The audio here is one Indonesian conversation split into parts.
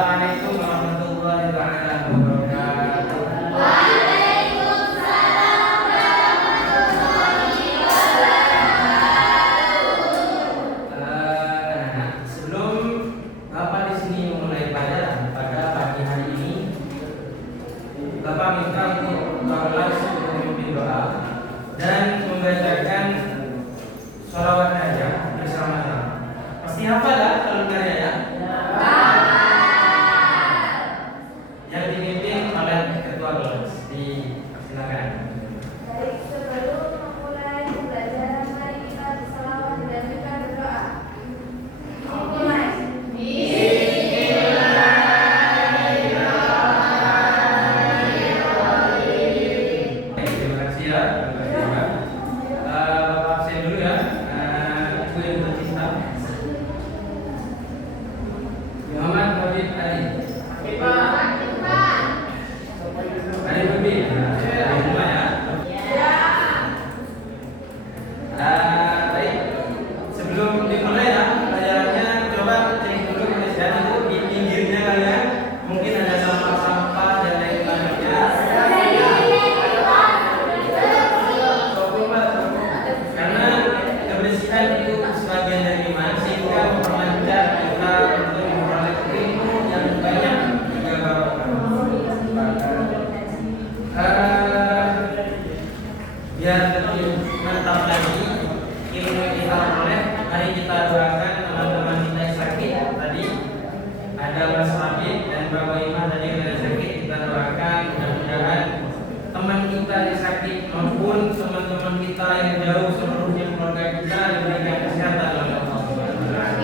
Assalamualaikum warahmatullahi wabarakatuh. Waalaikumsalam warahmatullahi wabarakatuh. Sebelum Bapak di sini memulai pelajaran pada pagi hari ini, Bapak minta untuk berkelas untuk memimpin doa dan membacakan sholawat aja bersama-sama. Pasti hafal lah kalau karya ya. Yang dipimpin oleh ketua kelas. Silakan. Baik, sebelum memulai pembelajaran, mari kita berselawat dan kita berdoa. Mulai. Terima kasih ya. Bapak absen dulu ya. Ibu yang tercinta. Muhammad Wajid Ali. Ali Bibi. Di rumah ya. Baik. Sebelum dimulai ya pelajarannya, coba cek dulu kebersihan itu di pinggirnya kalian. Mungkin ada sampah-sampah dan lain sebagainya. Karena kebersihan itu sebagian dari iman, sehingga memperlancar kita untuk memperoleh ilmu yang banyak juga biar lebih mantap lagi ilmu yang kita peroleh. Mari kita doakan teman-teman kita yang sakit tadi. Ada Mas Habib dan Bapak Imam tadi yang ada sakit, kita doakan mudah-mudahan teman kita yang sakit maupun teman-teman kita yang jauh seluruhnya keluarga kita diberikan kesehatan oleh Allah Subhanahu wa taala.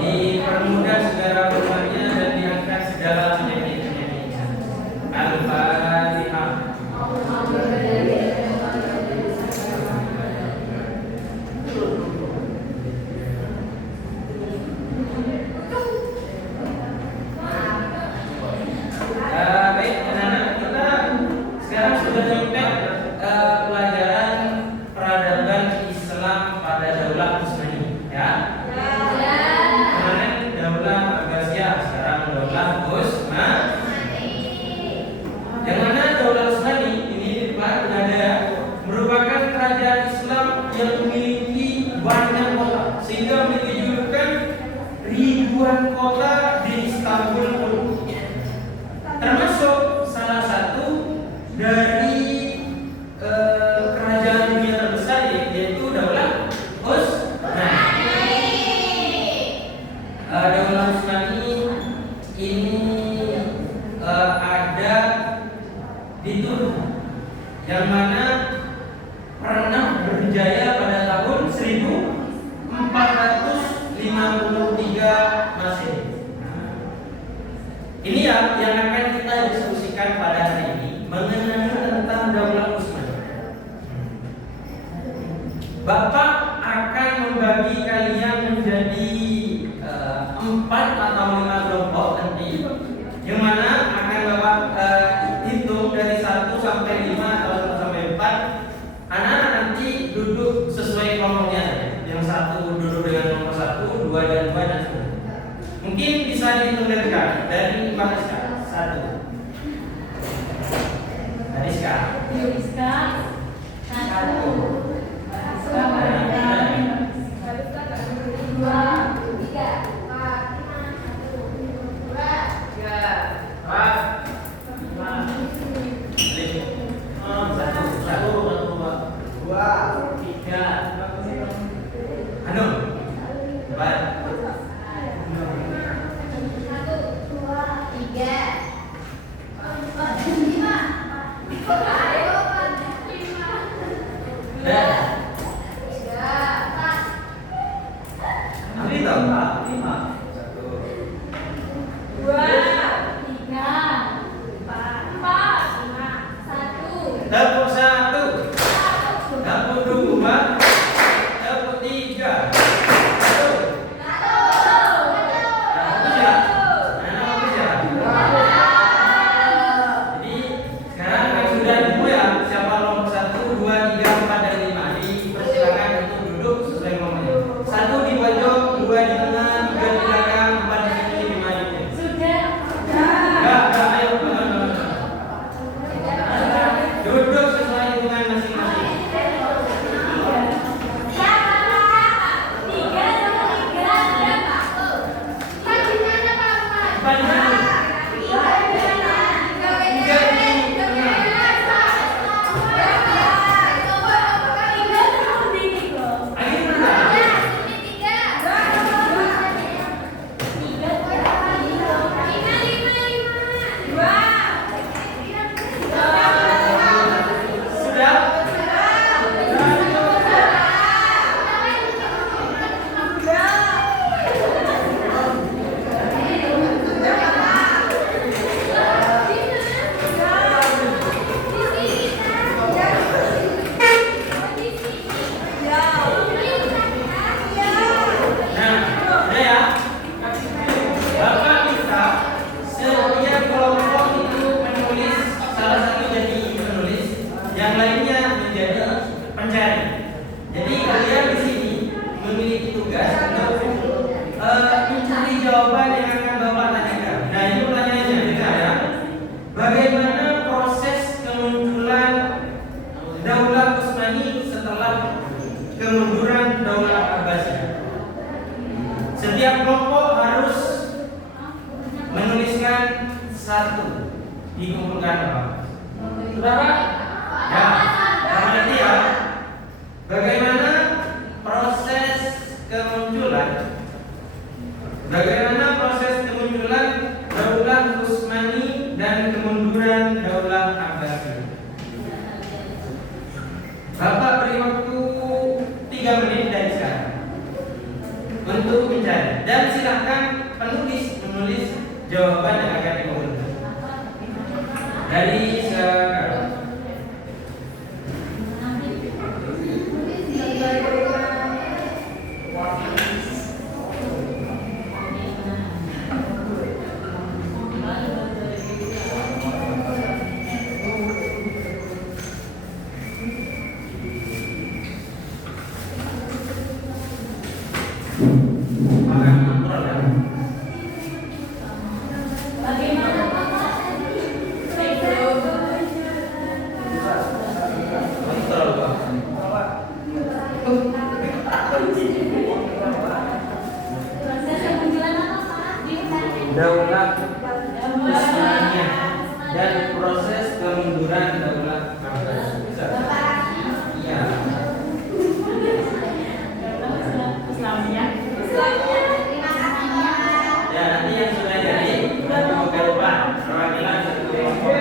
Dipermudah segala urusannya dan diangkat segala penyakit-penyakitnya. Al-Fatihah. Baik, anak-anak, kita sekarang sudah sampai pelajaran peradaban Islam pada Daulah Utsmani, ya. Kemarin Daulah Abbasiyah, sekarang Daulah Utsmani. Yang mana Daulah Utsmani ini ada merupakan kerajaan Islam yang memiliki banyak kota, sehingga memiliki julukan ribuan kota di Istanbul pun. Termasuk salah satu dari kerajaan dunia terbesar yaitu Daulah Utsmani. Daulah Utsmani ini ada di Turki, yang mana pernah berjaya pada tahun 1453 Masehi. Ini ya yang akan kita diskusikan pada hari ini mengenai tentang Daulah Utsmani. Bapak akan membagi kalian menjadi 4 atau 5 kelompok nanti, yang mana akan Bapak hitung dari 1 sampai 5 atau 1 sampai 4. Anak-anak nanti duduk sesuai kelompoknya. Yang 1 duduk dengan nomor 1, 2 dan 2 dan seterusnya. Mungkin bisa dihitung dari sekarang. Dari Mbak Rizka 1. Dari Rizka 1. Ambil satu dikumpulkan Bapak. Saudara, ya, nanti ya. Bagaimana proses kemunculan Daulah Utsmani dan kemunduran Daulah Abbasiyah? Bapak beri waktu 3 menit dari sekarang untuk mencari, dan silakan penulis menulis jawaban yang akan dikumpulkan dari sekarang. Daulah Utsmaniyah dan proses kemunduran Daulah Abbasiyah. Iya. Ya, nanti yang sudah jadi buka lupa perwakilan satu kelompok.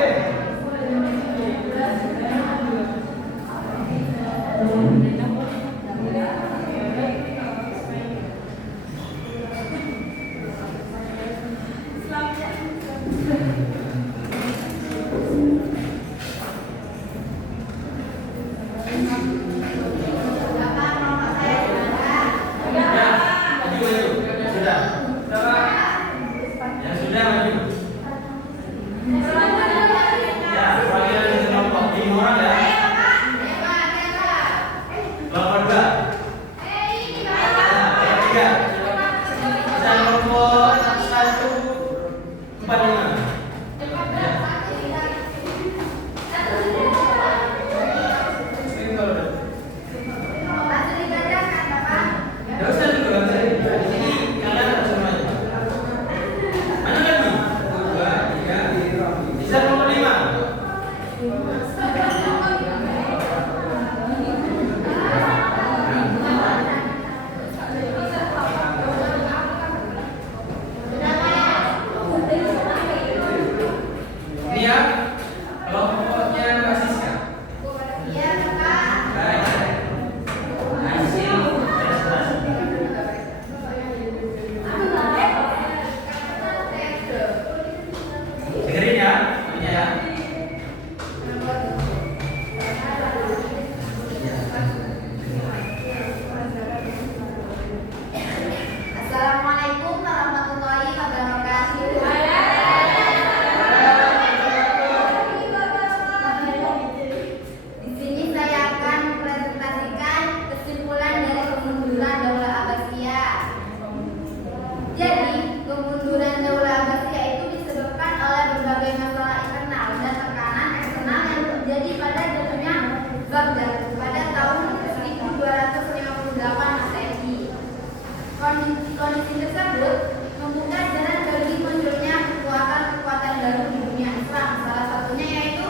Kondisi tersebut membuka jalan bagi munculnya kekuatan-kekuatan baru di dunia Islam. Salah satunya yaitu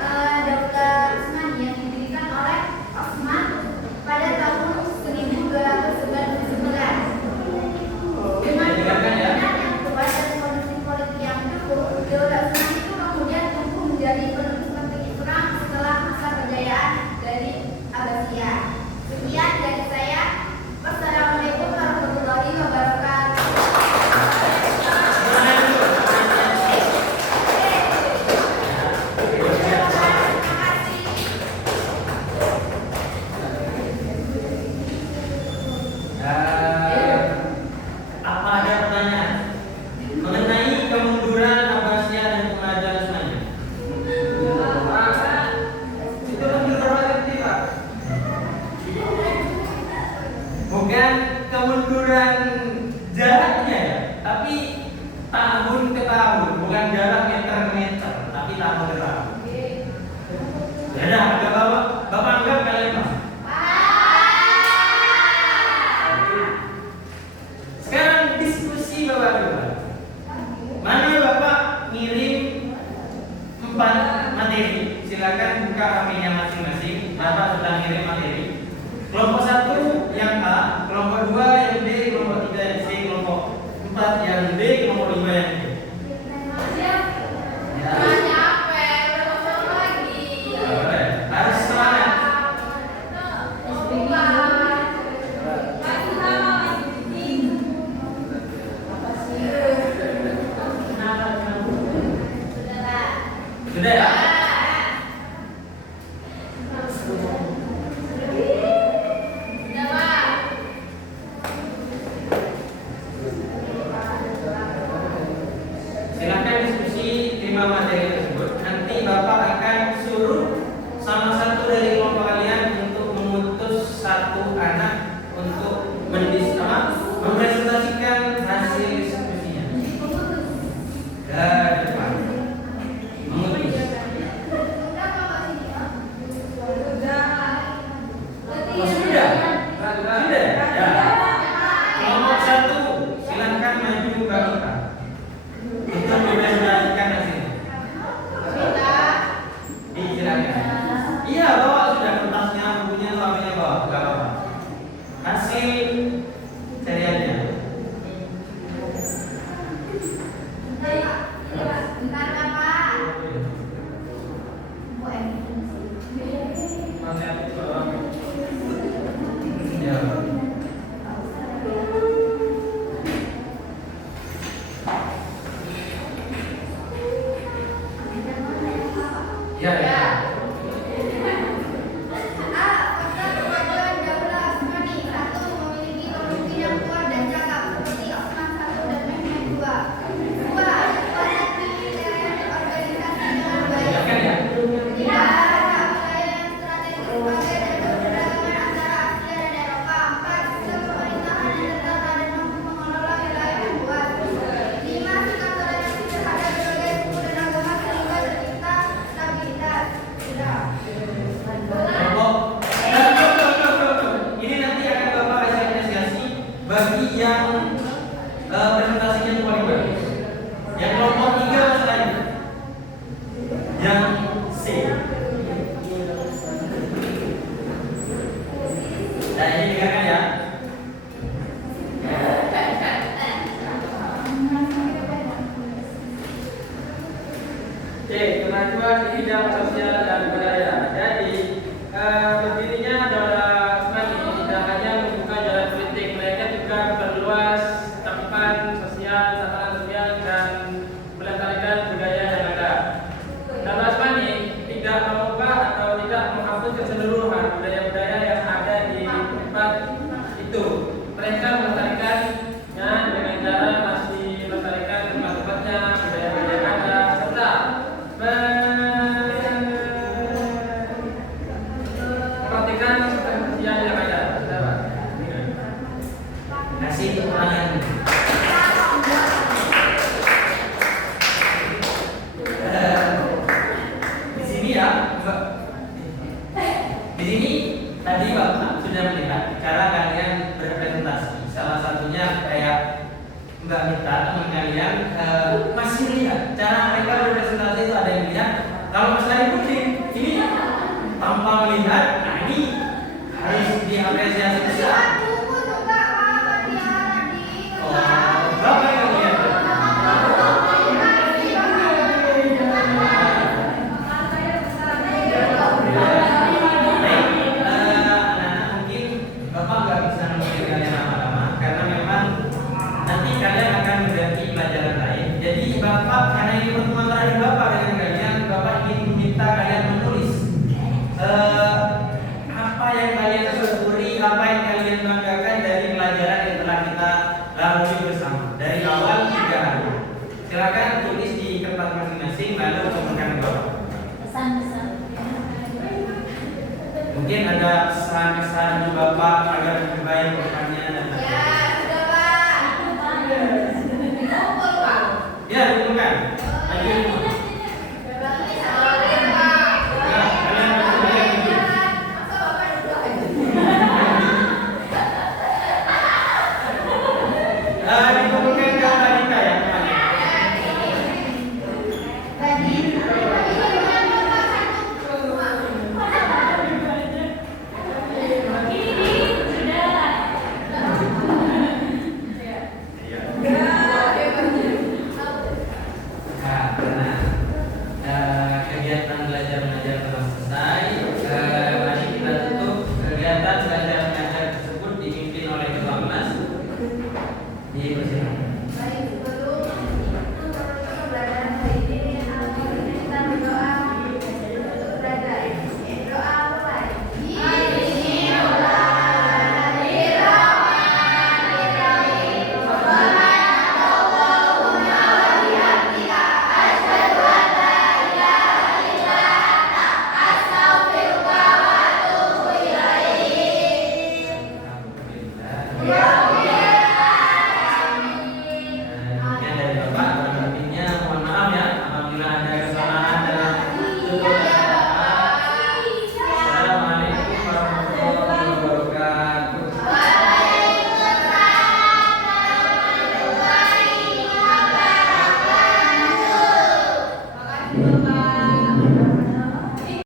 Daulah Utsmani yang didirikan oleh Utsman pada tahun 1299. Dengan kekuatan yang kuat dan kondisi politik yang cukup, Daulah Utsmani itu kemudian tumbuh menjadi penerus penting Islam setelah masa kejayaan dari Abbasiyah. Sekian dari saya. Wassalamualaikum warahmatullahi wabarakatuh. Apa ada pertanyaan mengenai kemunduran Abbasiyah dan pengajaran Utsmaniyah? Itu lebih terhadap Pak. Bukan kemunduran jaraknya ya, tapi tahun ke tahun, bukan jarak meter ke meter, tapi tahun ke tahun. Ya dah, bapak anggap kalian Pak. Sekarang diskusi bapak dulu. Mana bapak mirip materi tersebut, nanti Bapak akan suruh salah satu dari kelompok kalian untuk mengutus satu anak untuk mempresentasikan hasil diskusinya. Dari depan. Mengutus. Oh, sudah? Sudah? Ya. Kelompok 1, silakan maju Mbak Mita untuk mempresentasikan hasilnya. Silakan. Iya, bawa sudah kertasnya, bukunya, HP-nya bawa, enggak apa-apa. Hasil cariannya. Bentar, Bapak. Ya. Ya, ya. Ini nanti akan Bapak kasih apresiasi bagi yang presentasinya itu paling bagus. Yang kelompok 3 masalahnya. Yang C. Nah, ini dengarkan ya. C. Kemajuan di bidang sosial dan budaya. Jadi berdirinya Daulah Usmani tidak hanya membuka jalan politik, mereka juga memperluas cakupan sosial, tatanan sosial dan melestarikan budaya yang ada. Daulah Usmani tidak mengubah atau tidak menghapus keseluruhan budaya-budaya yang ada di tempat itu. Mereka melestarikannya dengan cara masih melestarikan tempat-tempatnya, budaya-budaya yang ada, serta memperhatikan sistem sosial yang ada. Kasih keterangan. Di sini ya, Mbak. Di sini tadi Bapak sudah melihat cara kalian berpresentasi. Salah satunya kayak Mbak Mita, teman kalian masih lihat cara mereka berpresentasi itu ada yang lihat. Kalau Mas Lari Putri ini tanpa melihat, nah ini harus diapresiasi besar. Berapa yang lihat? Mungkin Bapak nggak bisa nemuin kalian lama-lama karena memang nanti kalian akan menjadi pelajaran lain. Jadi Bapak, karena ini pertemuan terakhir Bapak dengan kalian, Bapak ingin meminta kalian menulis apa yang kalian syukuri, apa yang kalian banggakan dari pelajaran yang telah kita lalui bersama dari awal hingga akhir. Silakan tulis di kertas masing-masing lalu temukan Bapak. Pesan-pesan. Mungkin ada pesan-pesan Bapak agar lebih baik